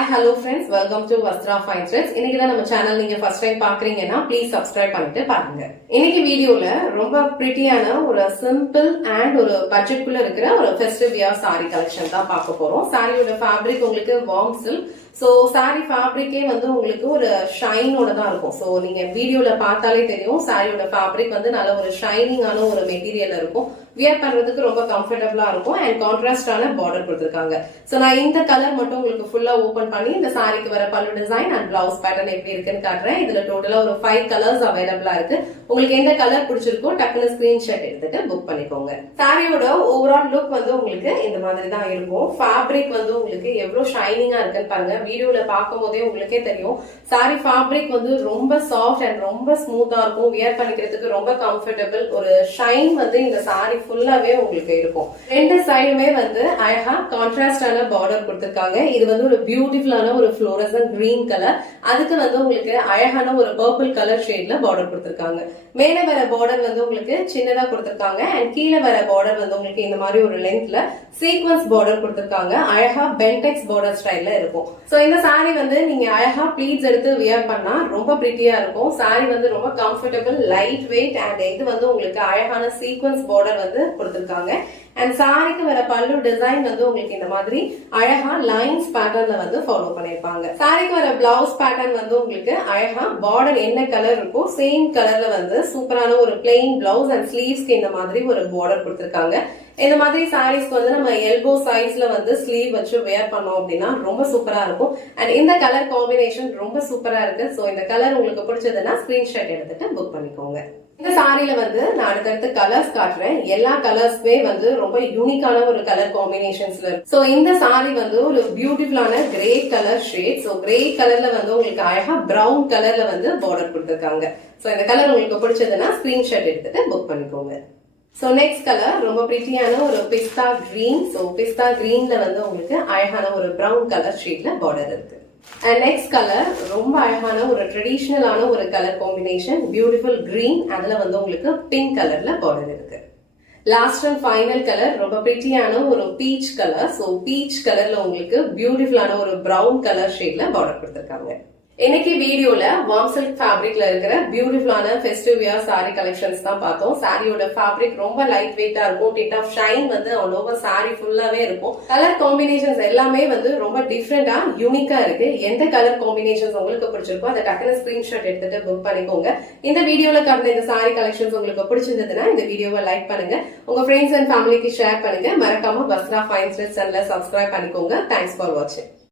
Hi, hello friends. Welcome to Vastra Fine Threads. இன்னைக்கு தான் நம்ம சேனல் நீங்க ஃபர்ஸ்ட் டைம் பாக்குறீங்கன்னா ப்ளீஸ் சப்ஸ்கிரைப் பண்ணிட்டு பாருங்க. இன்னைக்கு வீடியோல ரொம்ப பிரிட்டியான ஒரு சிம்பிள் அண்ட் ஒரு பட்ஜெட்குள்ள இருக்கிற ஒரு ஃபெஸ்டிவ் வியர் சாரி கலெக்ஷன் தான் பார்க்க போறோம். சாரியோட ஃபேப்ரிக் உங்களுக்கு வார்ம் சில்க். சோ சாரி ஃபேப்ரிக்கே வந்து உங்களுக்கு ஒரு ஷைனோட தான் இருக்கும். சோ நீங்க வீடியோல பார்த்தாலே தெரியும் சாரியோட ஃபேப்ரிக் வந்து நல்ல ஒரு ஷைனிங்கான ஒரு மெட்டீரியல் இருக்கும். வியர் பண்றதுக்கு ரொம்ப கம்ஃபர்டபுளா இருக்கும் அண்ட் கான்ட்ராஸ்டான பார்டர் கொடுத்திருக்காங்க. சோ நான் இந்த கலர் மட்டும் உங்களுக்கு ஃபுல்லா ஓபன் பண்ணி இந்த சாரிக்கு வர பல்லு டிசைன் அண்ட் பிளவுஸ் பேட்டர்ன் எப்படி இருக்குன்னு காட்டுறேன். இதுல டோட்டலா ஒரு 5 கலர்ஸ் அவைலபிளா இருக்கு. உங்களுக்கு எந்த கலர் பிடிச்சிருக்கோ டக்குனு ஸ்கிரீன்ஷாட் எடுத்துட்டு புக் பண்ணிக்கோங்க. சாரியோட ஓவரால் லுக் வந்து உங்களுக்கு இந்த மாதிரி தான் இருக்கும். ஃபேப்ரிக் வந்து உங்களுக்கு எவ்வளவு ஷைனிங்கா இருக்குன்னு பாருங்க. வீடியோல பார்க்கும் போதே உங்களுக்கே தெரியும். சாரி ஃபேப்ரிக் வந்து ரொம்ப சாஃப்ட் அண்ட் ரொம்ப ஸ்மூத்தா இருக்கும். வியர் பண்ணிக்கிறதுக்கு ரொம்ப கம்ஃபர்டபுள். ஒரு ஷைன் வந்து இந்த சாரி ஃபுல்லாவே உங்களுக்கு இருக்கும். ரெண்டு சைடுமே வந்து அழகா கான்ட்ராஸ்டான பார்டர் கொடுத்திருக்காங்க. இது வந்து ஒரு பியூட்டிஃபுல்லான ஒரு ஃப்ளோரசன்ட் கிரீன் கலர். அதுக்கு வந்து உங்களுக்கு அழகான ஒரு பர்பிள் கலர் ஷேட்ல பார்டர் கொடுத்திருக்காங்க. மேல வர பார்டர் வந்து உங்களுக்கு சின்னதா கொடுத்திருக்காங்க அண்ட் கீழே வர பார்டர் வந்து உங்களுக்கு இந்த மாதிரி ஒரு லென்த்ல சீக்வன்ஸ் பார்டர் கொடுத்திருக்காங்க. அழகா பென்டெக்ஸ் பார்டர் ஸ்டைல்ல இருக்கும். சோ இந்த சாரி வந்து நீங்க அழகா ப்ளீட்ஸ் எடுத்து வியர் பண்ணா ரொம்ப பிரிட்டியா இருக்கும். சாரி வந்து ரொம்ப கம்ஃபர்டபுள், லைட் வெயிட் அண்ட் இது வந்து உங்களுக்கு அழகான சீக்வன்ஸ் பார்டர் வந்து கொடுத்திருக்காங்க. அண்ட் சாரிக்கு வர பல்லு டிசைன் வந்து உங்களுக்கு இந்த மாதிரி அழகா லைன்ஸ் பேட்டர்ன்ல வந்து ஃபாலோ பண்ணிருப்பாங்க. சாரிக்கு வர பிளவுஸ் பேட்டர்ன் வந்து உங்களுக்கு அழகா பார்டர் என்ன கலர் இருக்கோ சேம் கலர்ல வந்து சூப்பரான ஒரு பிளெயின் பிளவுஸ் அண்ட் ஸ்லீவ்ஸ்க்கு இந்த மாதிரி ஒரு பார்டர் கொடுத்திருக்காங்க. இந்த மாதிரி சாரீஸ்க்கு வந்து நம்ம எல்போ சைஸ்ல வந்து ஸ்லீவ் வச்சு வேர் பண்ணோம் அப்படின்னா ரொம்ப சூப்பரா இருக்கும். அண்ட் இந்த கலர் காம்பினேஷன் ரொம்ப சூப்பரா இருக்கு. சோ இந்த கலர் உங்களுக்கு பிடிச்சதுன்னா ஸ்கிரீன்ஷாட் எடுத்துட்டு புக் பண்ணிக்கோங்க. இந்த சாரியில வந்து நான் அடுத்தடுத்து கலர்ஸ் காட்டுறேன். எல்லா கலர்ஸ்மே வந்து ரொம்ப யூனிக்கான ஒரு கலர் காம்பினேஷன்ஸ்ல இருக்கு. சோ இந்த சாரி வந்து ஒரு பியூட்டிஃபுல்லான grey colour shade. So grey கலர்ல வந்து உங்களுக்கு அழகா பிரவுன் கலர்ல வந்து பார்டர் கொடுத்திருக்காங்க. சோ இந்த கலர் உங்களுக்கு பிடிச்சதுன்னா ஸ்கிரீன்ஷாட் எடுத்துட்டு புக் பண்ணிக்கோங்க. சோ நெக்ஸ்ட் கலர் ரொம்ப பிரிட்டியான ஒரு பிஸ்தா கிரீன். சோ பிஸ்தா கிரீன்ல வந்து உங்களுக்கு அழகான ஒரு பிரவுன் கலர் ஷேட்ல பார்டர் இருக்கு. அண்ட் நெக்ஸ்ட் கலர் ரொம்ப அழகான ஒரு ட்ரெடிஷனலான ஒரு கலர் காம்பினேஷன், பியூட்டிஃபுல் கிரீன். அதுல வந்து உங்களுக்கு பிங்க் கலர்ல பார்டர் இருக்கு. லாஸ்ட் அண்ட் ஃபைனல் கலர் ரொம்ப பிரிட்டியான ஒரு பீச் கலர். சோ பீச் கலர்ல உங்களுக்கு பியூட்டிஃபுல்லான ஒரு பிரவுன் கலர் ஷேட்ல பார்டர் கொடுத்திருக்காங்க. இன்னைக்கு வீடியோல வார்ம் சில்க் ஃபேப்ரிக்ல இருக்கிற பியூட்டிஃபுல்லான ஃபெஸ்டிவ் வியர் சாரி கலெக்ஷன்ஸ் தான் பார்த்தோம். சாரியோட ஃபேப்ரிக் ரொம்ப லைட் வெயிட்டா இருக்கும். டிட் ஆஃப் ஷைன் வந்து ஆல் ஓவர் சாரி ஃபுல்லாவே இருக்கும். கலர் காம்பினேஷன்ஸ் எல்லாமே வந்து ரொம்ப டிஃப்ரெண்டா யூனிக்கா இருக்கு. எந்த கலர் காம்பினேஷன்ஸ் உங்களுக்கு பிடிச்சிருக்கோ அதை டக்குனு ஸ்கிரீன்ஷாட் எடுத்துட்டு புக் பண்ணிக்கோங்க. இந்த வீடியோல காட்டுற இந்த சாரி கலெக்ஷன்ஸ் உங்களுக்கு பிடிச்சிருந்ததுன்னா இந்த வீடியோவை லைக் பண்ணுங்க, உங்க ஃப்ரெண்ட்ஸ் அண்ட் ஃபேமிலிக்கு ஷேர் பண்ணுங்க. மறக்காம வஸ்த்ரா ஃபைன் த்ரெட்ஸ் சேனலை சப்ஸ்கிரைப் பண்ணிக்கோங்க. தேங்க்ஸ் ஃபார் வாட்சிங்.